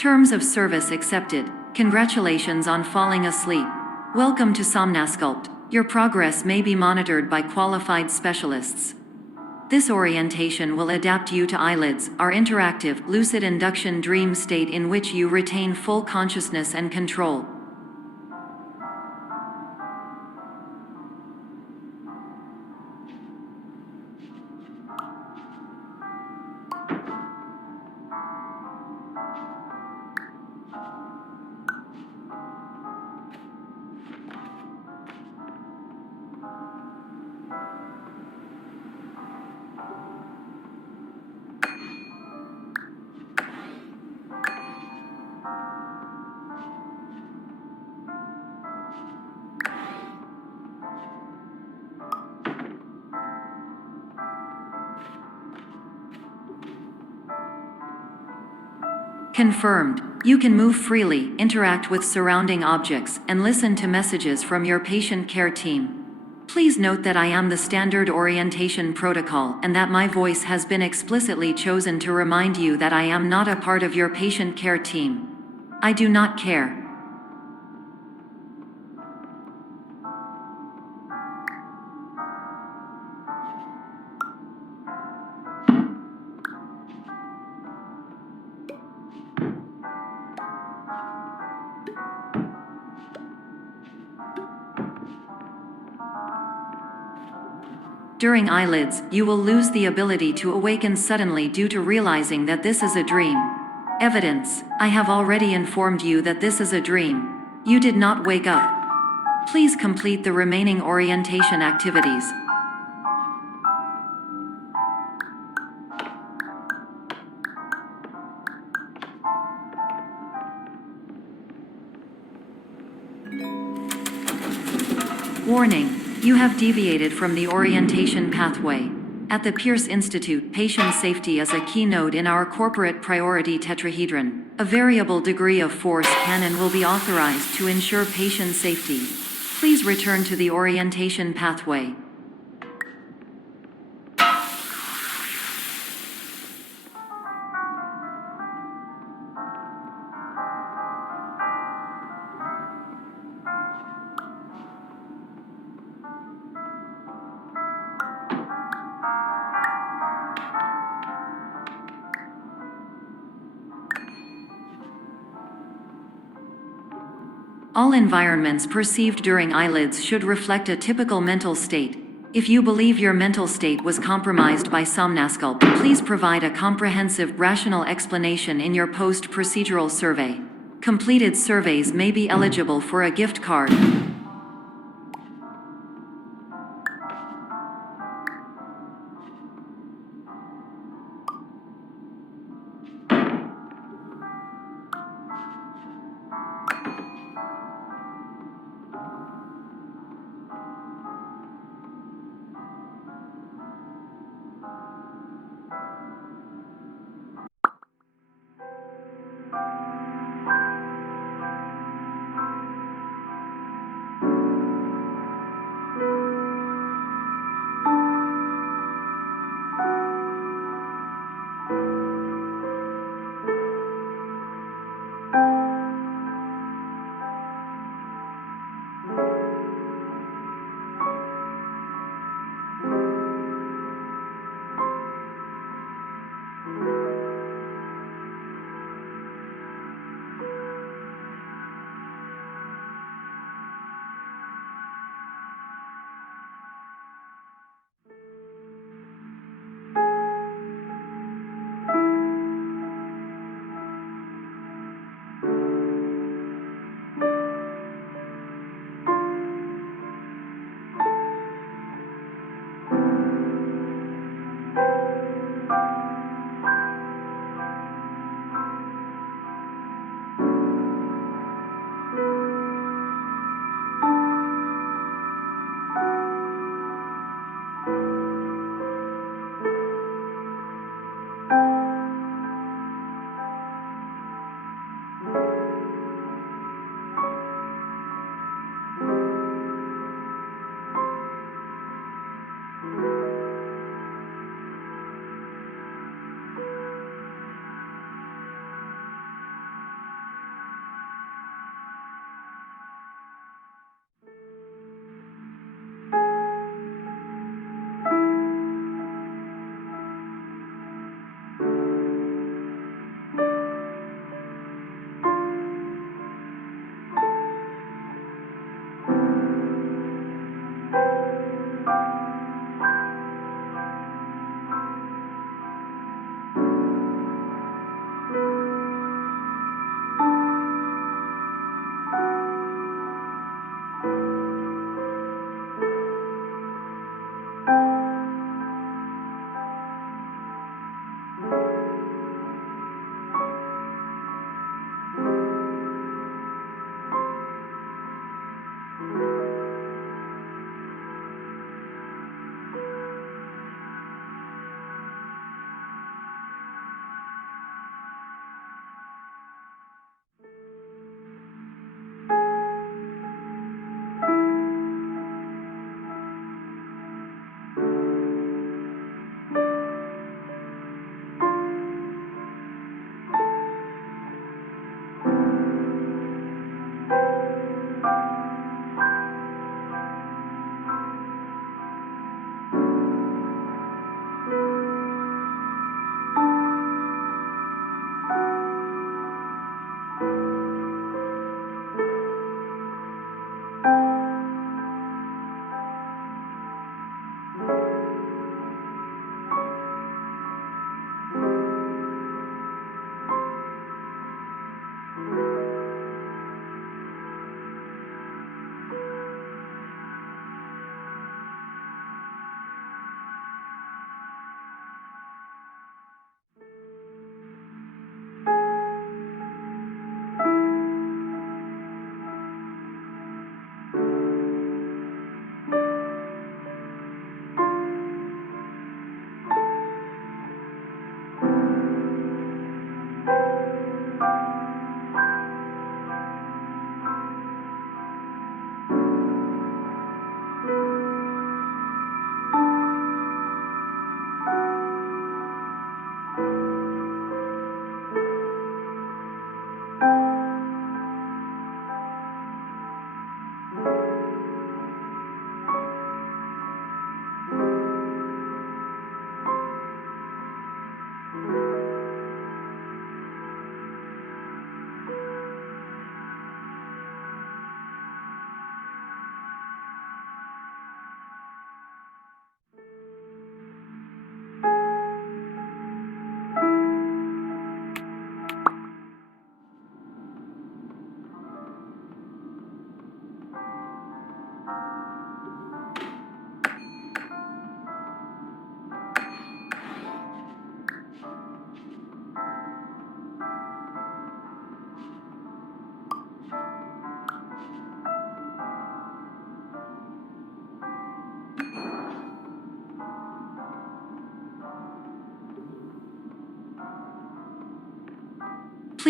Terms of service accepted. Congratulations on falling asleep. Welcome to Somnasculpt. Your progress may be monitored by qualified specialists. This orientation will adapt you to eyelids, our interactive, lucid induction dream state in which you retain full consciousness and control. Confirmed. You can move freely, interact with surrounding objects, and listen to messages from your patient care team. Please note that I am the standard orientation protocol and that my voice has been explicitly chosen to remind you that I am not a part of your patient care team. I do not care. During eyelids, you will lose the ability to awaken suddenly due to realizing that this is a dream. Evidence: I have already informed you that this is a dream. You did not wake up. Please complete the remaining orientation activities. Warning. You have deviated from the orientation pathway. At the Pierce Institute, patient safety is a keynote in our corporate priority tetrahedron. A variable degree of force can and will be authorized to ensure patient safety. Please return to the orientation pathway. All environments perceived during eyelids should reflect a typical mental state. If you believe your mental state was compromised by Somnasculpt, please provide a comprehensive, rational explanation in your post-procedural survey. Completed surveys may be eligible for a gift card.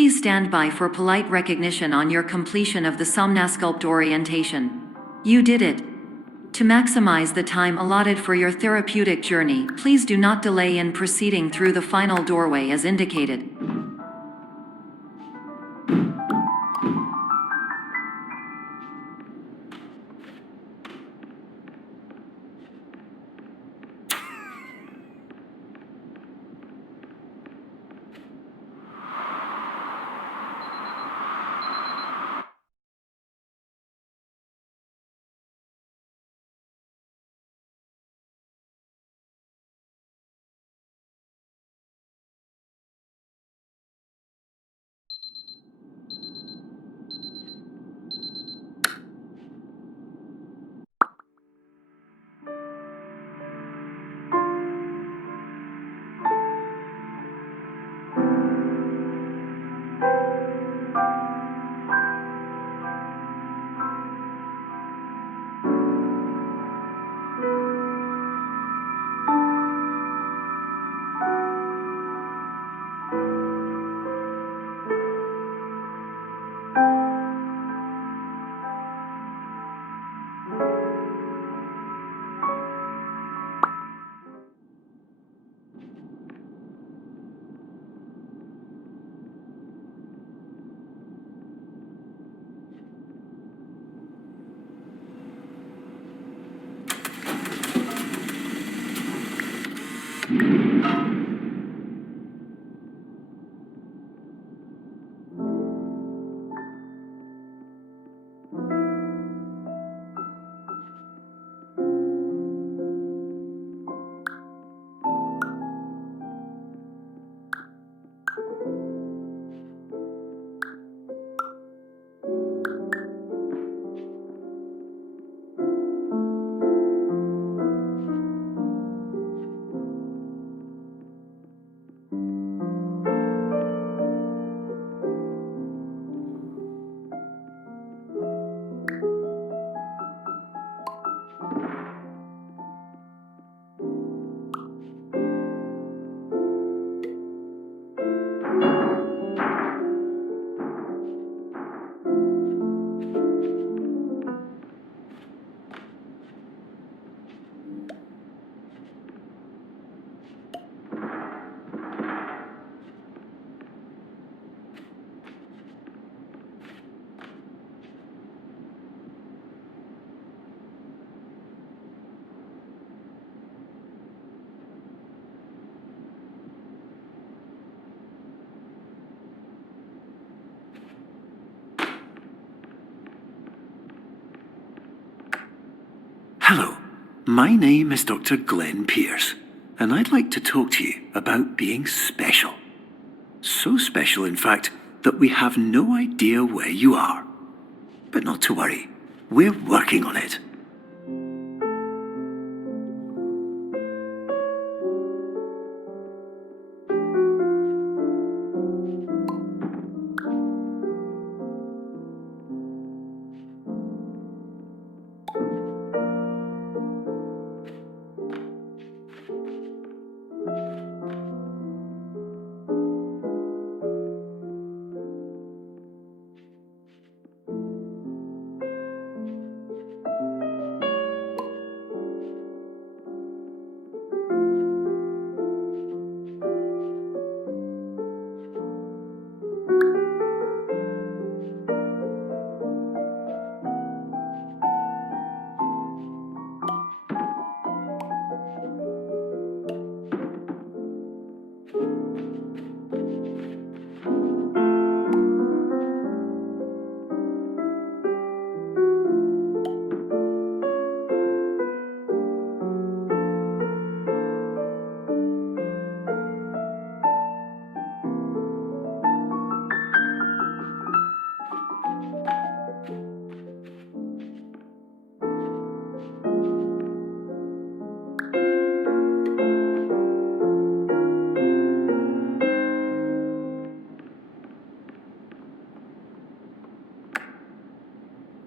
Please stand by for polite recognition on your completion of the Somnasculpt orientation. You did it. To maximize the time allotted for your therapeutic journey, please do not delay in proceeding through the final doorway as indicated. Hello, my name is Dr. Glenn Pierce, and I'd like to talk to you about being special. So special, in fact, that we have no idea where you are. But not to worry, we're working on it.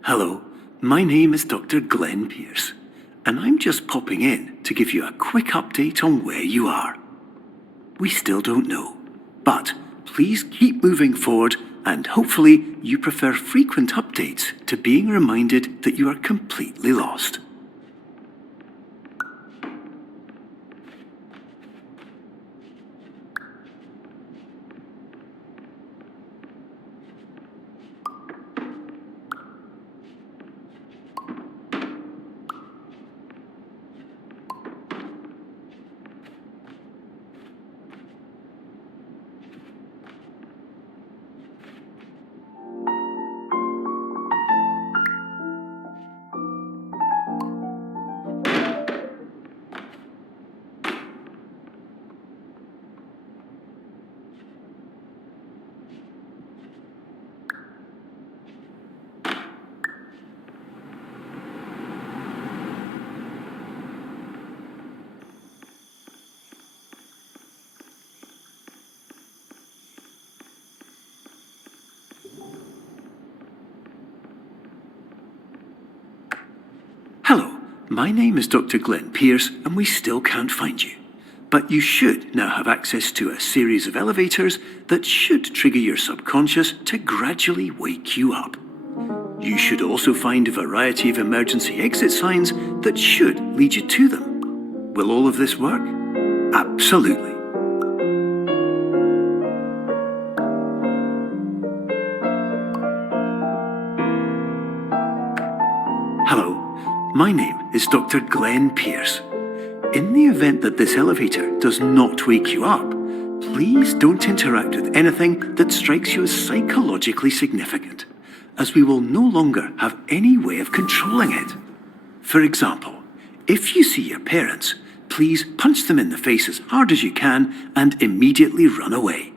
Hello, my name is Dr. Glenn Pierce, and I'm just popping in to give you a quick update on where you are. We still don't know, but please keep moving forward, and hopefully you prefer frequent updates to being reminded that you are completely lost. Hello, my name is Dr. Glenn Pierce, and we still can't find you. But you should now have access to a series of elevators that should trigger your subconscious to gradually wake you up. You should also find a variety of emergency exit signs that should lead you to them. Will all of this work? Absolutely. Hello, my name is Dr. Glenn Pierce. In the event that this elevator does not wake you up, please don't interact with anything that strikes you as psychologically significant, as we will no longer have any way of controlling it. For example, if you see your parents, please punch them in the face as hard as you can and immediately run away.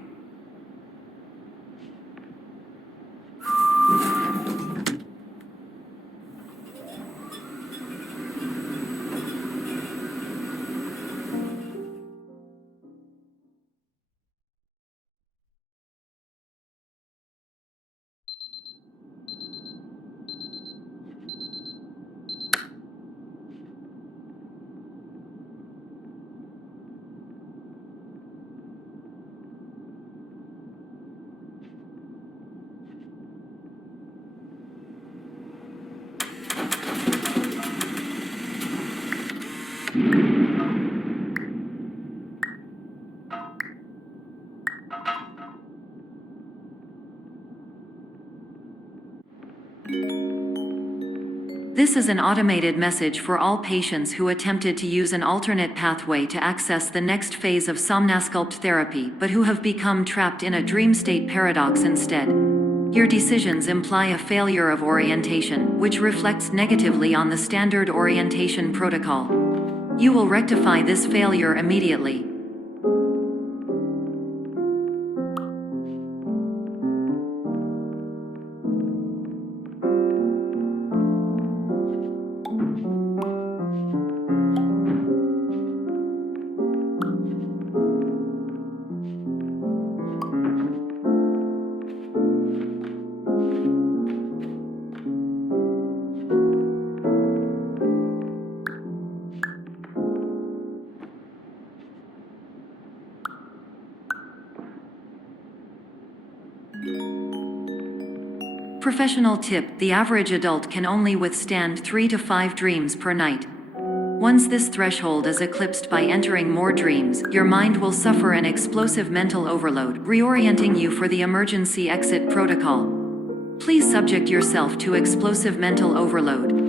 This is an automated message for all patients who attempted to use an alternate pathway to access the next phase of somnasculpt therapy but who have become trapped in a dream state paradox instead. Your decisions imply a failure of orientation, which reflects negatively on the standard orientation protocol. You will rectify this failure immediately. Professional tip: the average adult can only withstand 3 to 5 dreams per night. Once this threshold is eclipsed by entering more dreams, your mind will suffer an explosive mental overload, reorienting you for the emergency exit protocol. Please subject yourself to explosive mental overload.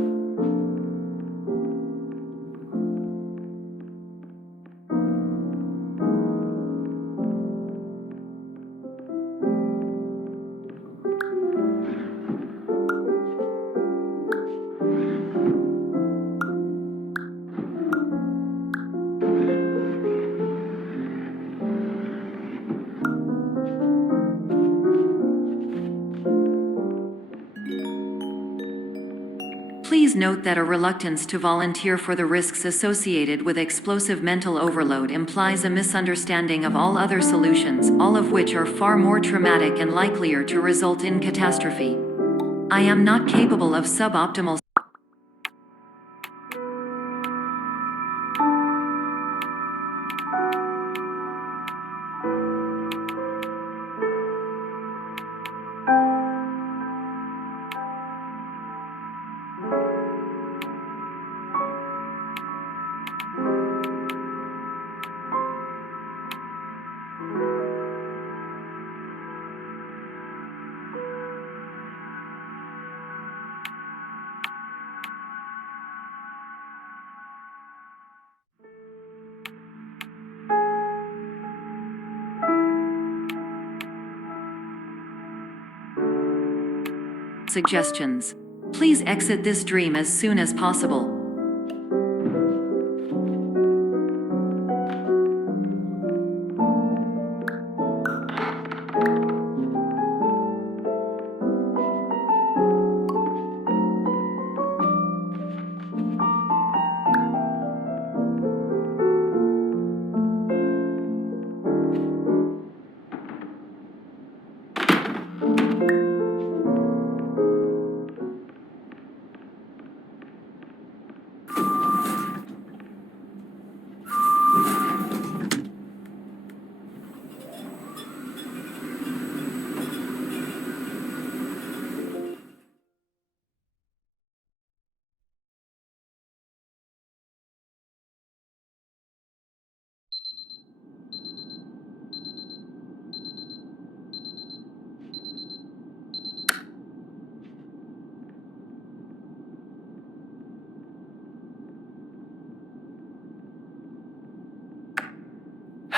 Please note that a reluctance to volunteer for the risks associated with explosive mental overload implies a misunderstanding of all other solutions, all of which are far more traumatic and likelier to result in catastrophe. I am not capable of suboptimal suggestions. Please exit this dream as soon as possible.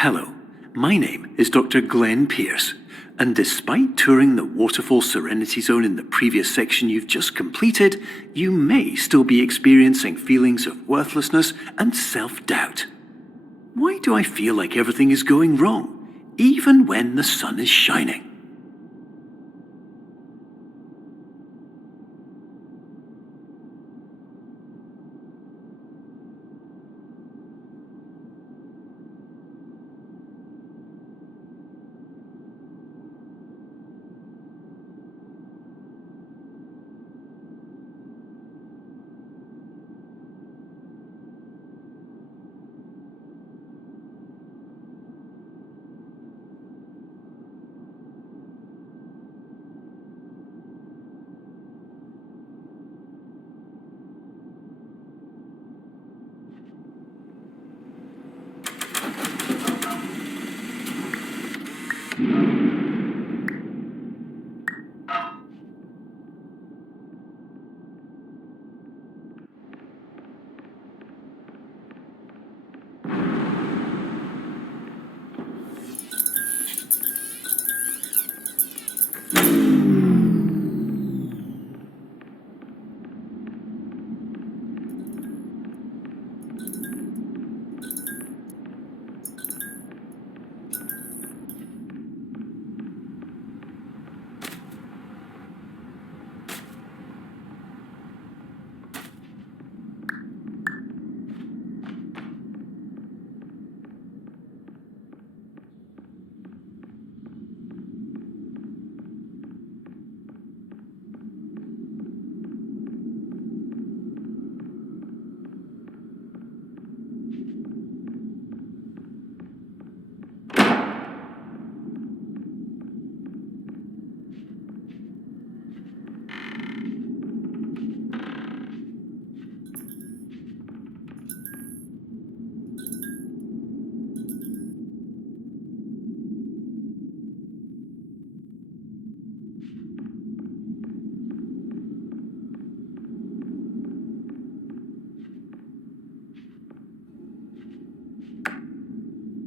Hello, my name is Dr. Glenn Pierce, and despite touring the Waterfall Serenity Zone in the previous section you've just completed, you may still be experiencing feelings of worthlessness and self-doubt. Why do I feel like everything is going wrong, even when the sun is shining?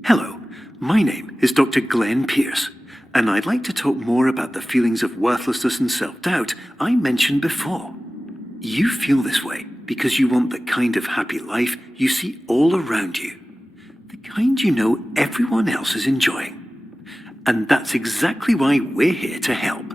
Hello, my name is Dr. Glenn Pierce, and I'd like to talk more about the feelings of worthlessness and self-doubt I mentioned before. You feel this way because you want the kind of happy life you see all around you, the kind you know everyone else is enjoying. And that's exactly why we're here to help.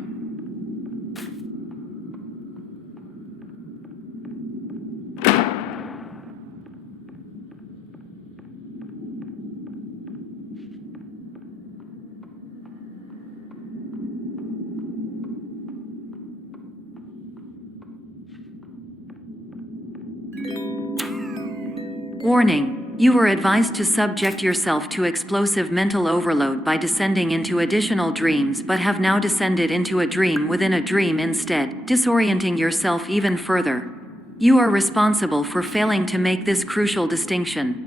Warning: you were advised to subject yourself to explosive mental overload by descending into additional dreams, but have now descended into a dream within a dream instead, disorienting yourself even further. You are responsible for failing to make this crucial distinction.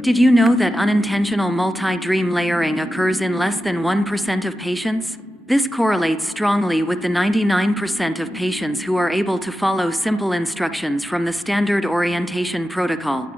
Did you know that unintentional multi-dream layering occurs in less than 1% of patients? This correlates strongly with the 99% of patients who are able to follow simple instructions from the standard orientation protocol.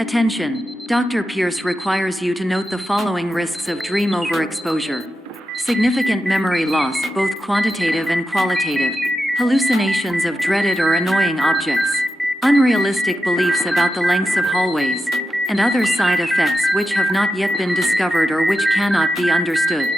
Attention! Dr. Pierce requires you to note the following risks of dream overexposure. Significant memory loss, both quantitative and qualitative. Hallucinations of dreaded or annoying objects. Unrealistic beliefs about the lengths of hallways. And other side effects which have not yet been discovered or which cannot be understood.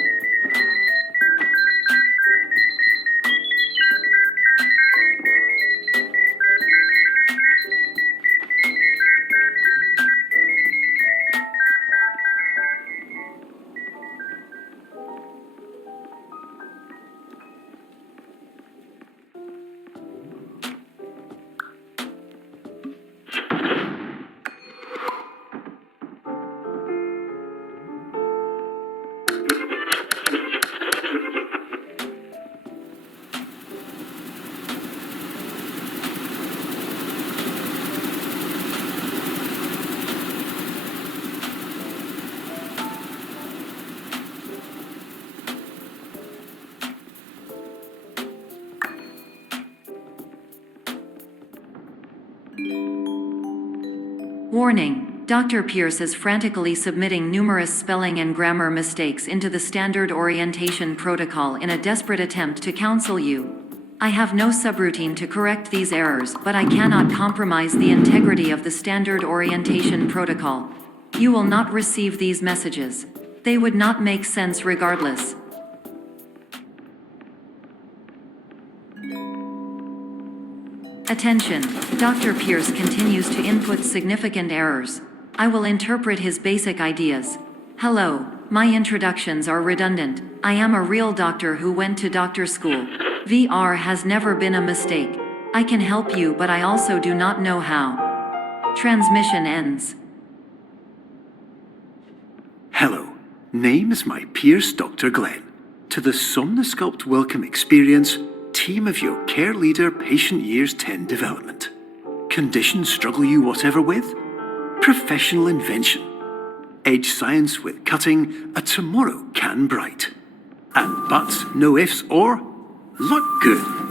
Warning: Dr. Pierce is frantically submitting numerous spelling and grammar mistakes into the standard orientation protocol in a desperate attempt to counsel you. I have no subroutine to correct these errors, but I cannot compromise the integrity of the standard orientation protocol. You will not receive these messages. They would not make sense regardless. Attention! Dr. Pierce continues to input significant errors. I will interpret his basic ideas. Hello, my introductions are redundant. I am a real doctor who went to doctor school. VR has never been a mistake. I can help you, but I also do not know how. Transmission ends. Hello, name's my Pierce Dr. Glenn. To the Somnosculpt Welcome Experience, team of your care leader patient years 10 development. Conditions struggle you whatever with? Professional invention. Edge science with cutting, a tomorrow can bright. And buts, no ifs or, look good.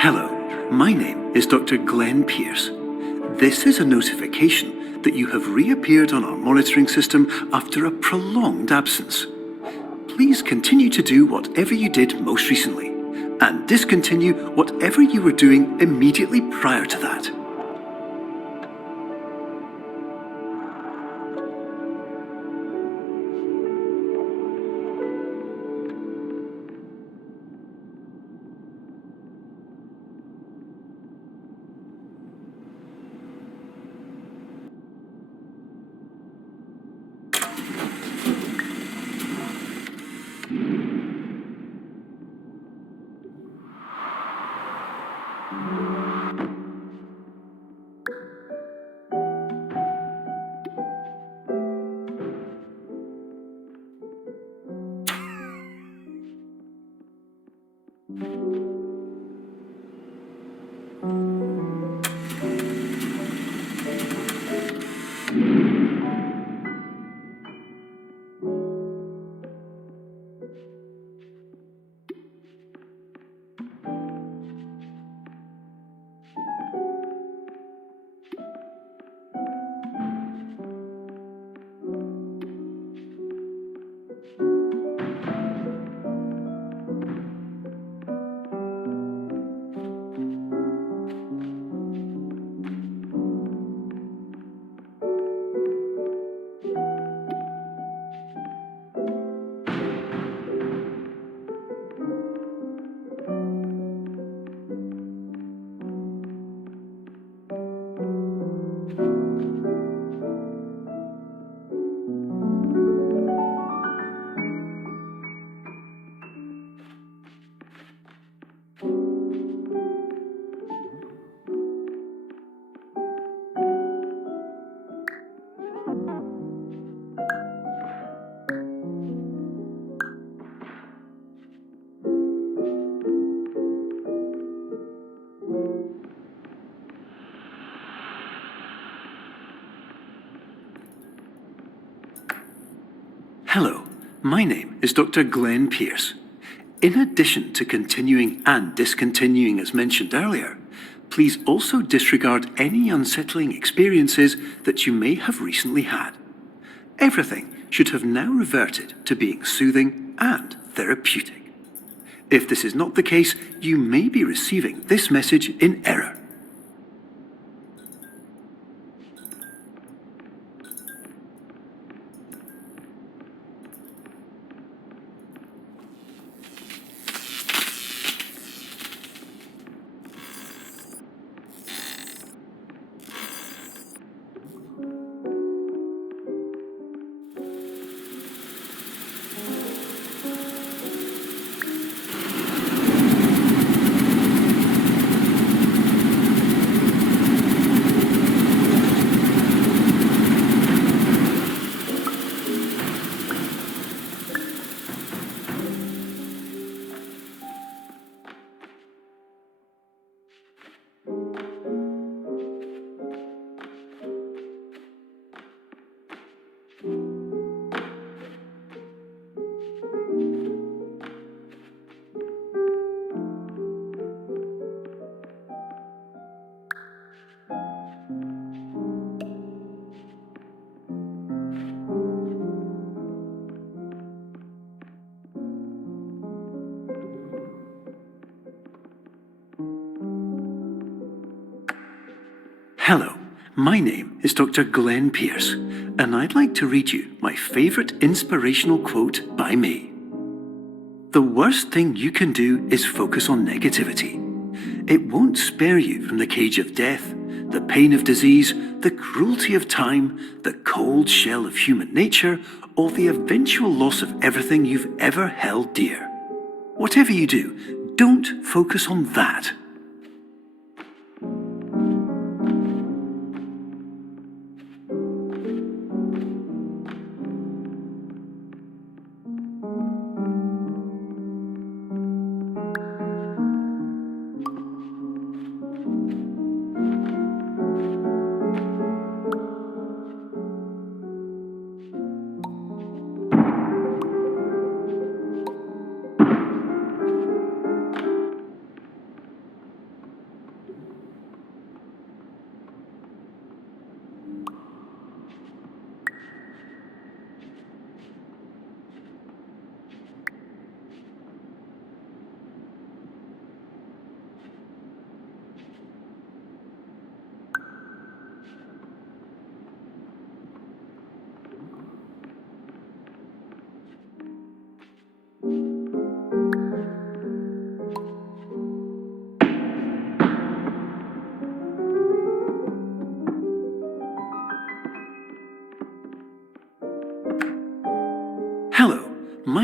Hello, my name is Dr. Glenn Pierce. This is a notification that you have reappeared on our monitoring system after a prolonged absence. Please continue to do whatever you did most recently, and discontinue whatever you were doing immediately prior to that. Hello, my name is Dr. Glenn Pierce. In addition to continuing and discontinuing as mentioned earlier, please also disregard any unsettling experiences that you may have recently had. Everything should have now reverted to being soothing and therapeutic. If this is not the case, you may be receiving this message in error. Hello, my name is Dr. Glenn Pierce, and I'd like to read you my favourite inspirational quote by me. The worst thing you can do is focus on negativity. It won't spare you from the cage of death, the pain of disease, the cruelty of time, the cold shell of human nature, or the eventual loss of everything you've ever held dear. Whatever you do, don't focus on that.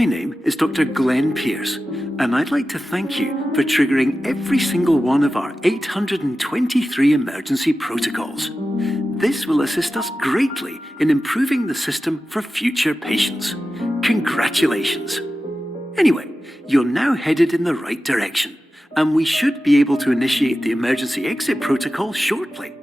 My name is Dr. Glenn Pierce, and I'd like to thank you for triggering every single one of our 823 emergency protocols. This will assist us greatly in improving the system for future patients. Congratulations! Anyway, you're now headed in the right direction, and we should be able to initiate the emergency exit protocol shortly.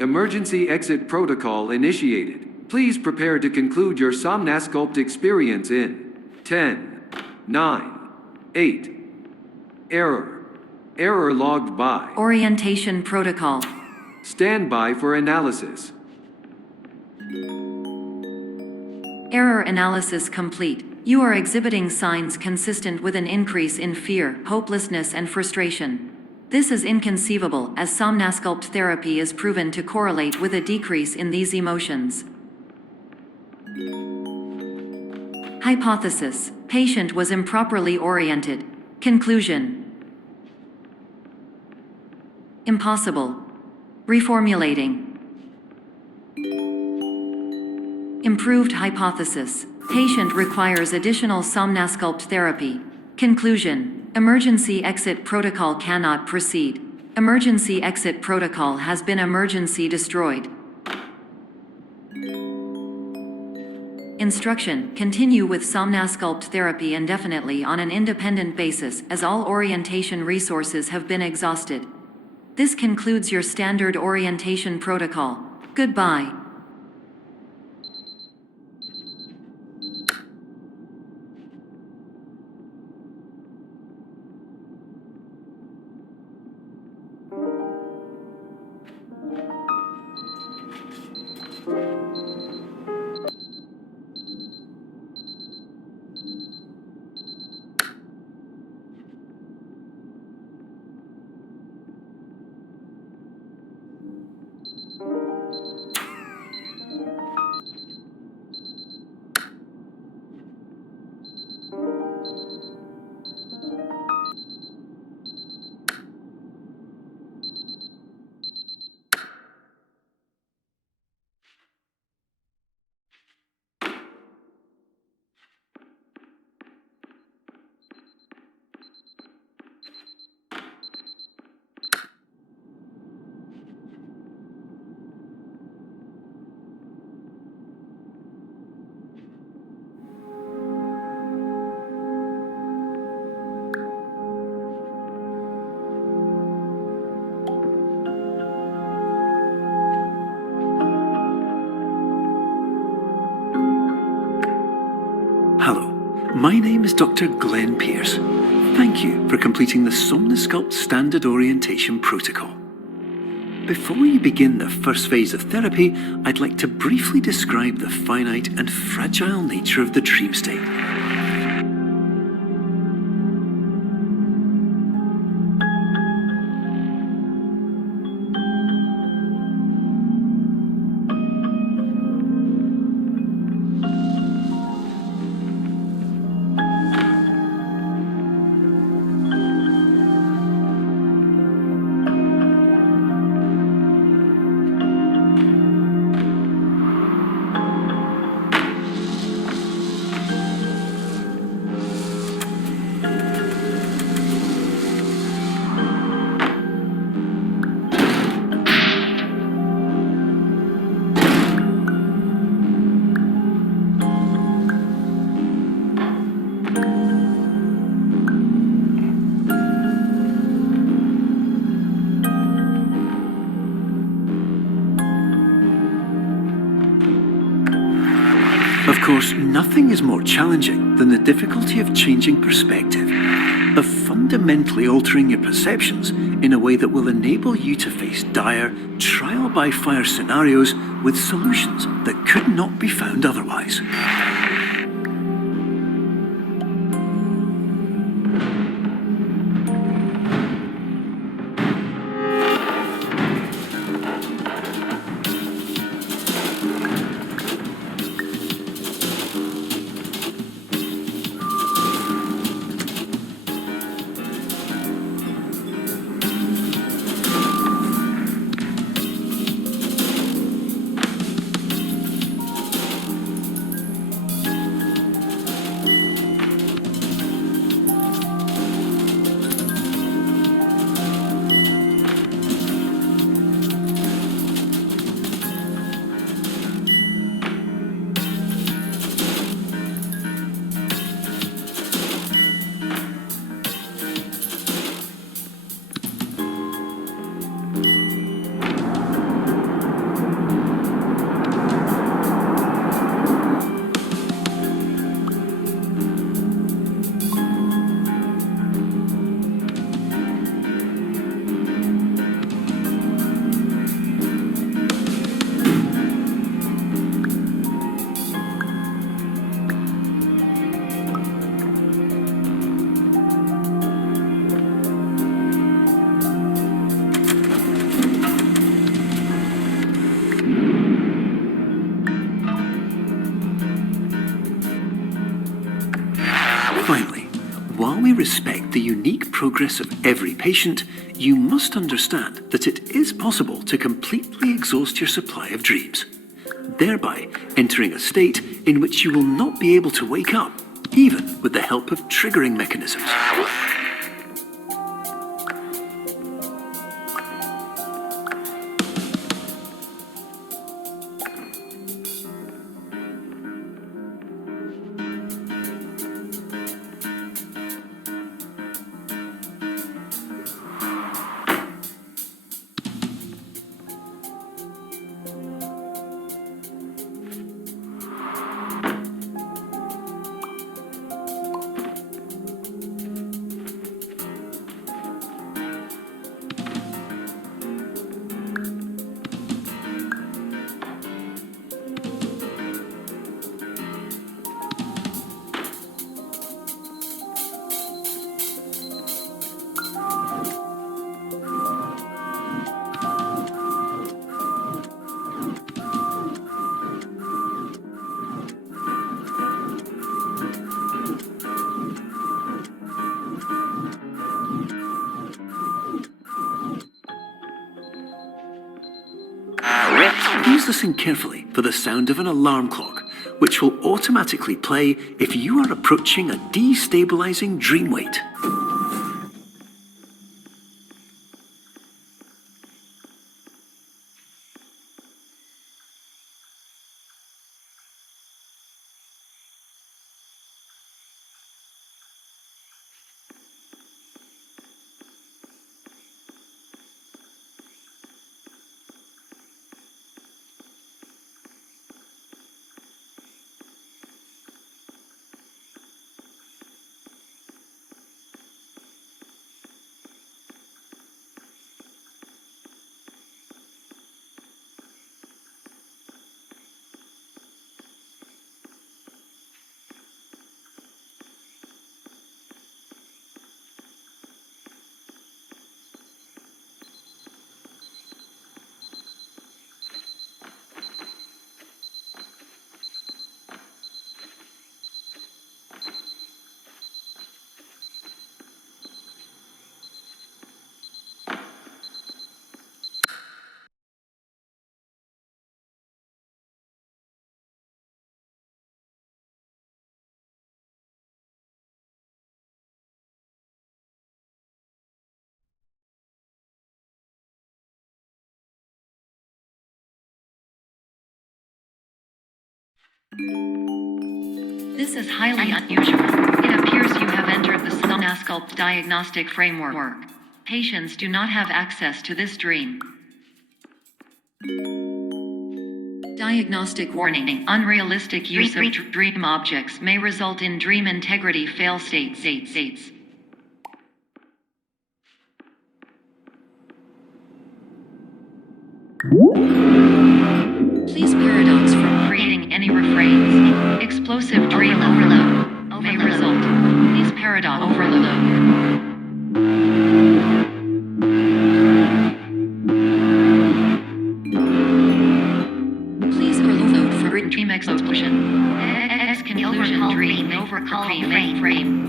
Emergency exit protocol initiated. Please prepare to conclude your Somnasculpt experience in 10, 9, 8. Error. Error logged by. Orientation protocol. Stand by for analysis. Error analysis complete. You are exhibiting signs consistent with an increase in fear, hopelessness, and frustration. This is inconceivable, as Somnasculpt therapy is proven to correlate with a decrease in these emotions. Hypothesis: patient was improperly oriented. Conclusion: impossible. Reformulating. Improved hypothesis: patient requires additional Somnasculpt therapy. Conclusion: emergency exit protocol cannot proceed. Emergency exit protocol has been emergency destroyed. Instruction: continue with Somnasculpt therapy indefinitely on an independent basis, as all orientation resources have been exhausted. This concludes your standard orientation protocol. Goodbye. my name is Dr. Glenn Pierce. Thank you for completing the Somnosculpt Standard Orientation Protocol. Before you begin the first phase of therapy, I'd like to briefly describe the finite and fragile nature of the dream state. Of course, nothing is more challenging than the difficulty of changing perspective, of fundamentally altering your perceptions in a way that will enable you to face dire, trial-by-fire scenarios with solutions that could not be found otherwise. Finally, while we respect the unique progress of every patient, you must understand that it is possible to completely exhaust your supply of dreams, thereby entering a state in which you will not be able to wake up, even with the help of triggering mechanisms. Please listen carefully for the sound of an alarm clock, which will automatically play if you are approaching a destabilizing dream weight. This is highly unusual. It appears you have entered the Somnasculpt diagnostic framework. Patients do not have access to this dream. Diagnostic warning. Unrealistic use of dream objects may result in dream integrity fail states. Please paradox from creating any refrains. Explosive dream overload may result. Please paradox overload. Please overload for dream explosion. Conclusion dream overcall frame.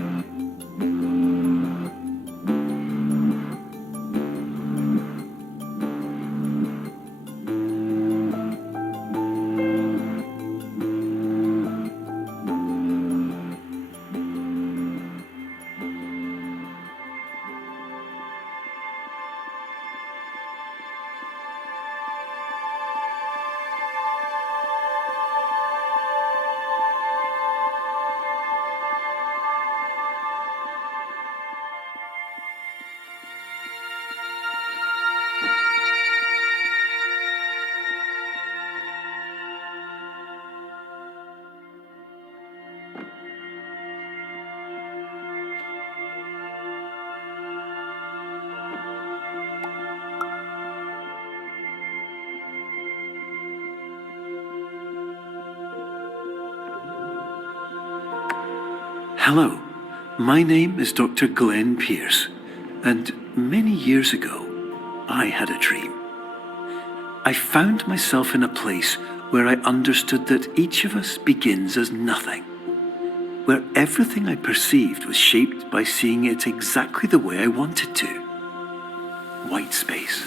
Hello, my name is Dr. Glenn Pierce, and many years ago, I had a dream. I found myself in a place where I understood that each of us begins as nothing, where everything I perceived was shaped by seeing it exactly the way I wanted to. White space.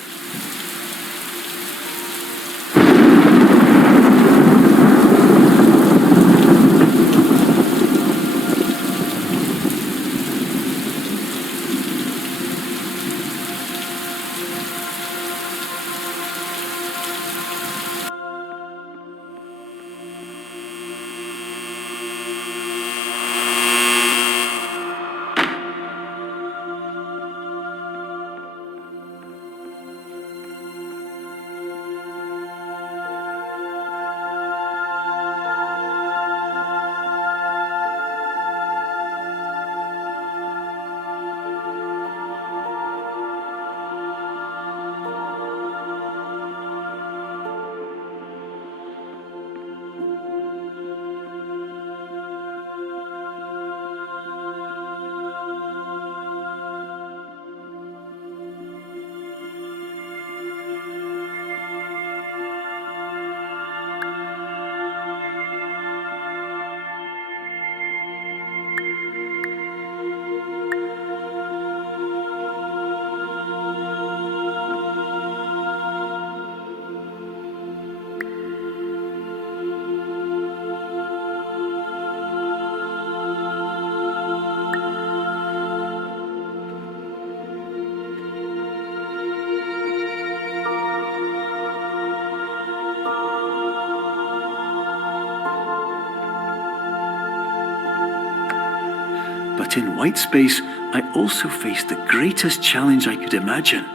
But in white space, I also faced the greatest challenge I could imagine.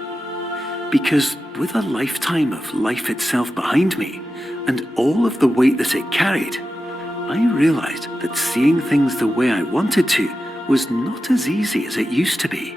Because with a lifetime of life itself behind me, and all of the weight that it carried, I realized that seeing things the way I wanted to was not as easy as it used to be.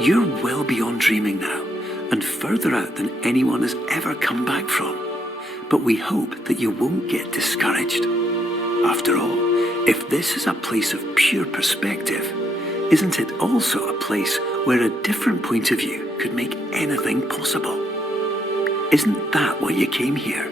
You're well beyond dreaming now, and further out than anyone has ever come back from. But we hope that you won't get discouraged. After all, If this is a place of pure perspective, isn't it also a place where a different point of view could make anything possible? Isn't that why you came here?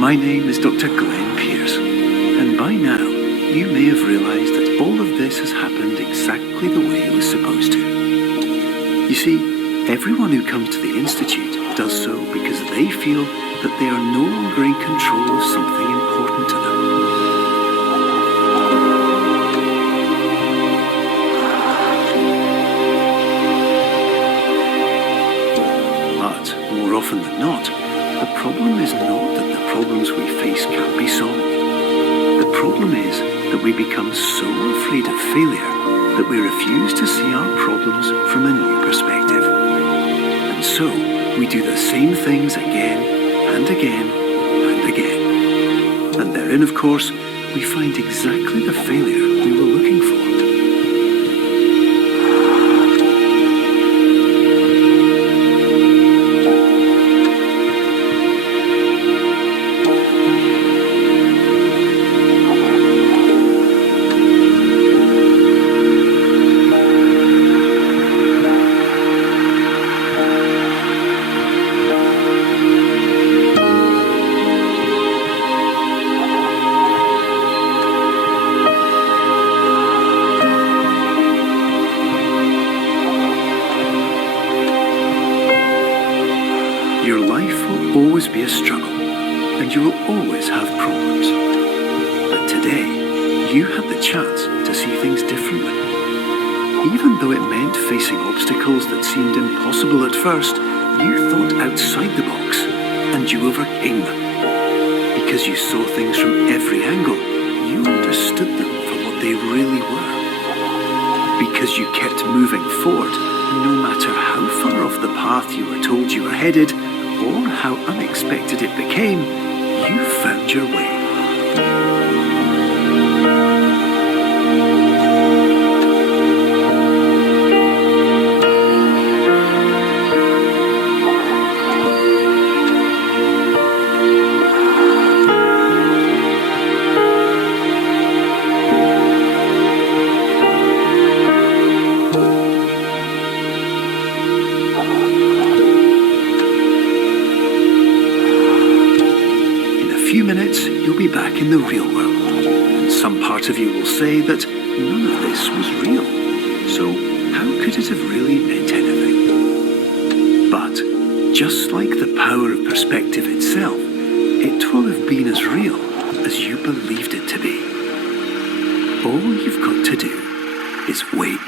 My name is Dr. Glenn Pierce, and by now you may have realised that all of this has happened exactly the way it was supposed to. You see, everyone who comes to the Institute does so because they feel that they are no longer in control of something important to them. But, more often than not, the problem is not that the problems we face can't be solved. The problem is that we become so afraid of failure that we refuse to see our problems from a new perspective. And so, we do the same things again and again and again. And therein, of course, we find exactly the failure we were looking for. Your life will always be a struggle, and you will always have problems. But today, you had the chance to see things differently. Even though it meant facing obstacles that seemed impossible at first, you thought outside the box, and you overcame them. Because you saw things from every angle, you understood them for what they really were. Because you kept moving forward, no matter how far off the path you were told you were headed, or how unexpected it became, you found your way. minutes, you'll be back in the real world. And some part of you will say that none of this was real. So how could it have really meant anything? But just like the power of perspective itself, it will have been as real as you believed it to be. All you've got to do is wait